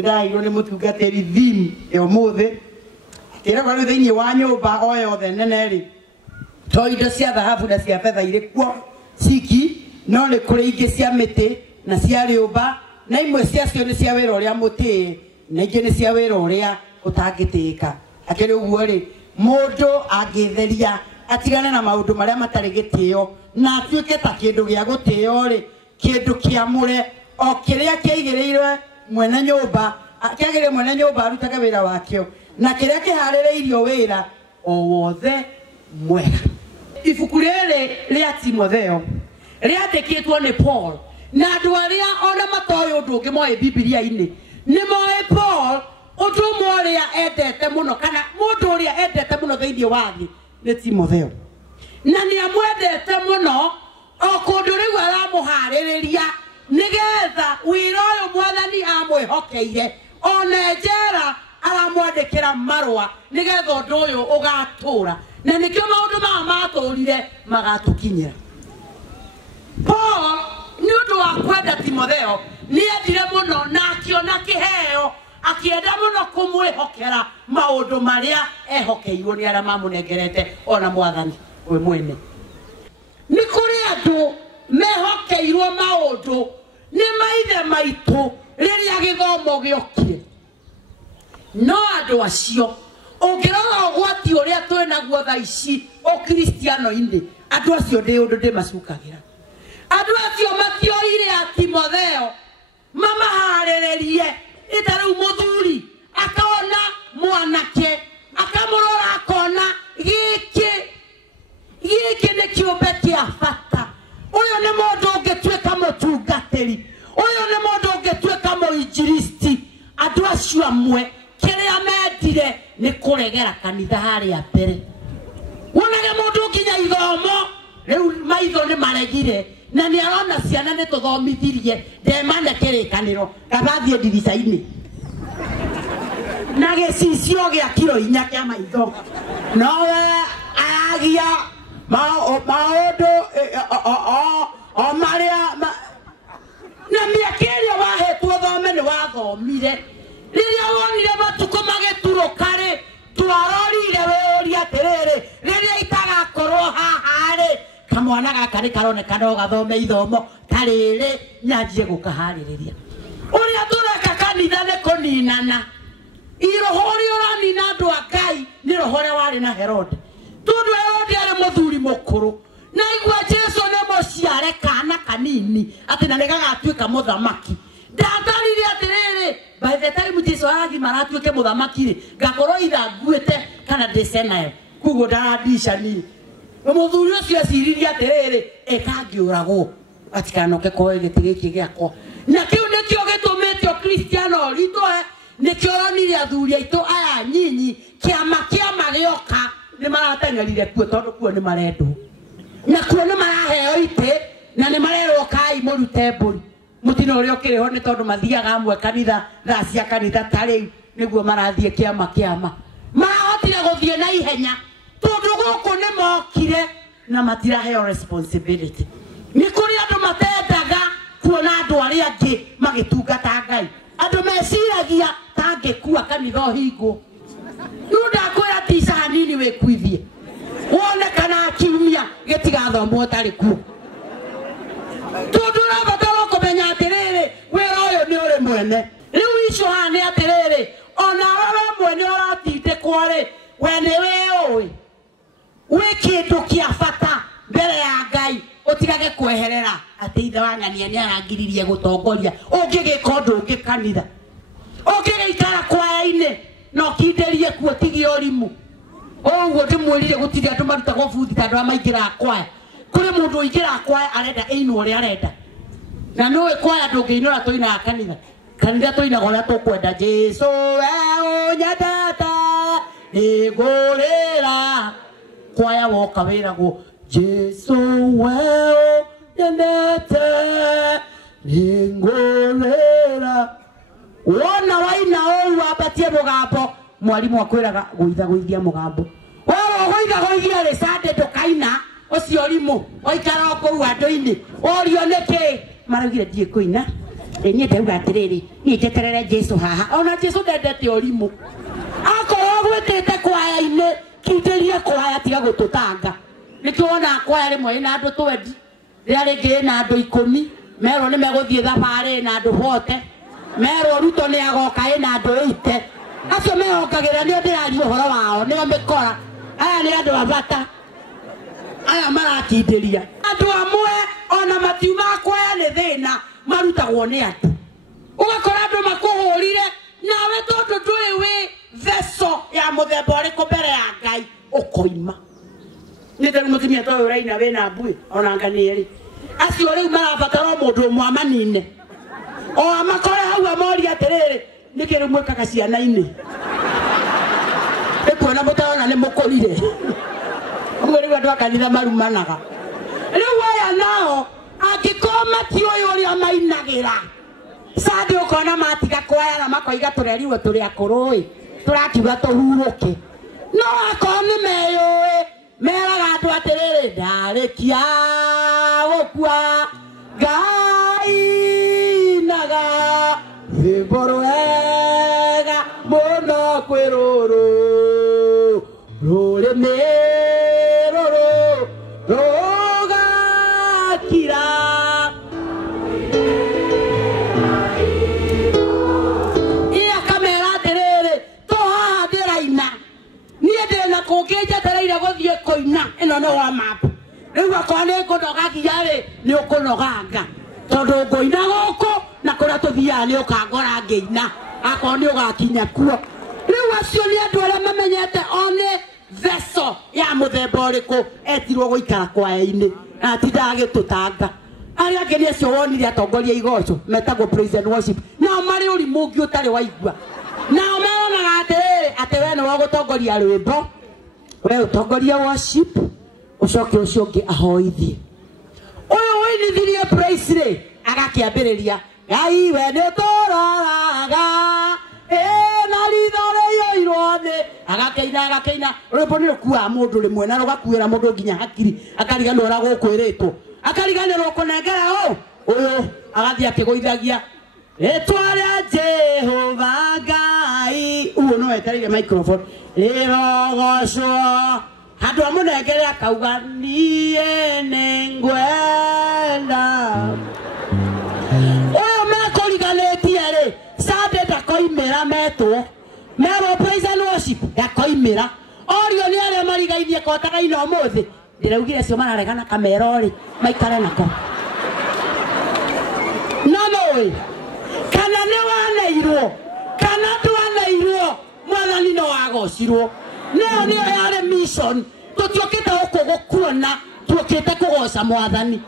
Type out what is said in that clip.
ndairwo ni mutungatiri theme yo muthe tira bari thiini wa nyumba o yothe nene ri to indo cia dhahabu na cia fedha ire kuo ciki no ni kuri ingi cia miti na cia riumba na imwe cia cio ni cia wira uria muti na ingi ni cia wira uria utangitika akiri uguo ri mundu angitheria atigane na maundu maria matari gitio na atuike ta kindu gia gutio ri kindu kiamure o kiria kiaigireirwe mwene nyumba kiagire mwene nyumba arutage wira wakio na kiria kihaririirio wira o wothe mwega ibuku riri ria Timotheo riandikitwo ni Paul na andu aria ona matoy undu ungi moe Biblia-ini ni moe Paul undu moria endete muno kana mundu uria endete muno thiini wa thi ni Timotheo na ni amwendete muno o kundu riu aramuhaririria nigetha wira uyu mwathani amwihokeire ona njera aramwandikira marwa nigetha undu uyu ugatura na nikio maundu maturire magatukinyira Paul ni undu wa kwenda Timotheo ni endire muno na akiona kiheo akienda muno kumwihokera maundu maria ehokeirwo ni aria mamunengerete ona mwathani we mwene ni kuri andu mehokeirwo maundu ni maithe maitu riria githomo giokie no andu acio ungirora ugwati uria twinaguo tha ici o kristiano-ini andu acio ndi undu ndimacukagira andu acio makioire a Timotheo mamahariririe itariu muthuri akaona mwanake akamurora akona giki ni kiumbe kia bata uyu ni mundu ungituika mutungatiri uyu ni mundu ungituika muinjilisti andu acio amwe kiria mendire ni kuregera kanitha haria mbere wonage mundu nginya ithomo riu maitho ni maregire na ni arona ciana ni tuthomithirie ndemane kirikaniro gabathie ndirica-ini na gicicio gia kilo 4 kia maitho nowe aragia maundu o maria na miakiria wahetwo thome ni wathomire riria wonire matuko magĩturũka-rĩ twarorire wĩũria atĩrĩrĩ riria itagakorwo haha-rĩ kamwana gaka nĩ karonekana gathome ithomo tarĩrĩ nyanjie gũkaharĩrĩria ũrĩa tũreka kanitha nĩ kũninana iroho ũrĩa ũranina andũ a Ngai nĩ roho ũrĩa warĩ na Herode tondũ Herode arĩ mũthuri mũkũrũ na igua Jesu nĩ mũciare kana kanini atĩ na nĩ gagatuĩka mũthamaki ndatarire atĩrĩrĩ by the time Jesu agima aratuĩke mũthamaki-rĩ ngakorwo ithanguĩte kana ndĩcenayo kuguo ndarandicani mũthuri ũcio eciririe atĩrĩrĩ ĩkangĩũragwo atikanoke koe gĩtĩ gĩkĩ gĩakwa na kĩu nĩkĩo gĩtũmĩte Kristiano ritũ nĩkĩo oronire athuri aitũ aya nyinyi kĩama gĩoka nĩ marateng'erire kuo tondũ kuo nĩ marendwo na kuo nĩ maraheo itĩ na nĩ marerwo kai mũrute mbũri mutino ũrĩa ũkĩrĩho nĩ tondũ mathiaga amwe kanitha thaa cia kanitha ta rĩu nĩguo marathiĩ kĩama marahotire gũthiĩ na ihenya tondũ gũkũ nĩ mokire na matiraheo responsibility nĩ kũrĩ andũ matendaga kuona andũ arĩa angĩ magĩtungata Ngai andũ meciragia ta angĩkua kanitha ũhingwo rĩu ndakwĩra tica hanini wĩkuithie wone kana kiumia gĩtigathomwo ũtarĩ kuo tondũ ũrabatara kũmenya atĩrĩrĩ wĩra ũyũ nĩ ũrĩ mwene rĩu icio haha nĩ atĩrĩrĩ ona we mwene ũratindĩkwo-rĩ we nĩ wĩũĩ wĩ kĩndũ kĩa bata mbere ya Ngai ũtigage kweherera atĩ ithe wa ng'ania nĩ arangiririe gũtongoria ũngĩgĩka ũndũ ũngĩ kanitha ũngĩgĩikara kwaya-inĩ na ũkindĩrie kuo tige ũrimũ ũguo ndĩmwĩrire gũtirĩ andũ marutagwo buthi ta andũ arĩa maingĩraga kwaya kuri mundu ingira kwaya arenda inu uri arenda na no kwaya ndungĩinũra tũinaga kanitha tũinaga ũrĩa tũkwenda Jesu we ũnyendete nĩngũrĩra kwaya woka wĩragwo Jesu we ũnyendete nĩngũrĩra wona waina ũũ wambatie mũgambo mwarimũ akwĩraga gũithia mũgambo gũithia rĩ Sunday ndũkaina ucio rimu oikara kũu andũ-inĩ orio nĩkĩ maraugire ndiĩ kũina Enye teuga atiriri ni jeterere Jesu haha ona Jesu ndendete orimu akorwo gwetete kwaya ine kinderie kwaya tiga gututanga nikiona kwaya rimwe ina andu 20 ria ringi na andu 10 mero ni meguthie thabari na andu 40 mero Ruto ni agoka ina andu 80 acio mehokagira ni ndirari uhoro wao ni mikora aya ni andu abata aya marakinderia andu amwe ona matiuma kwaya ni thina marutagwo ni andu ugakora andu makuhurire nawe tondu nduri wi veso ya muthemba uriku mbere ya Ngai ukoima ni tari mutumia to uraina wena mbui ona nganieri acio riu marabatara mundu umwe amanine o amakore hau amori atiriri nikiru mwekaga ciana-ini ekuona mutaona ni mukurire umwe riu andu akanitha marumanaga riu aya nao angikoma ti uyu uria mainagira sadi ukona matiga kwaya na makoiga tureriwe turi akurui turakiuga tuhuruke no akoni meyoi meraga andu atiriri ndarikia gukua Ngai naga viborwega muno kwiruru rurimi ruru rugakira iya kamera atiriri tohaha ndiraina nie ndina kungija tereire guthie koina ino no wa mapu riu akwa ni ngunoga nginya ni ukunoganga tondu ngoina guku na kuria tuthia ni ukangora ngeina akwa ni ugakinya kuo riu acio ni andu aria mamenyete one veso ya muthemba uriku etirwo guikara kwaya-ini na atindaga agitutanga aria angi ni acio wonire atongoria igoco metagwo praise and worship nao mari urimu ungi utari waigua nao meronaga atiriri ati we niwe gutongoria rwimbo we utongoria worship ucoke ucio ungi ahoithie uyu winithirie praise ri agakiambiriria Ngai we ni turoraga na ritho riyoirwo thi agakeina rwimbo ni rukua mundu rimwe na rugakuira mundu nginya hakiri akariganwo ura gukwiritwo akariganirwo kunengera uyu agathie akiguithagia ritwa ria Jehova Ngai uyu no eterire microphone rirogocwo handu amunengere akauga nie ningwenda uyu mekuriganitie ri Sunday ndakoimira metwo mero praise and worship ndakoimira orio ni aria marigainie kotagaina umuthi ndiraugire cio mararegana kamero ri maikare nako nonowe kana ni waneirwo kana ndwaneirwo mwathani no wagocirwo niyo yare mission tutiokite guku gukuona tuokite kugoca mwathani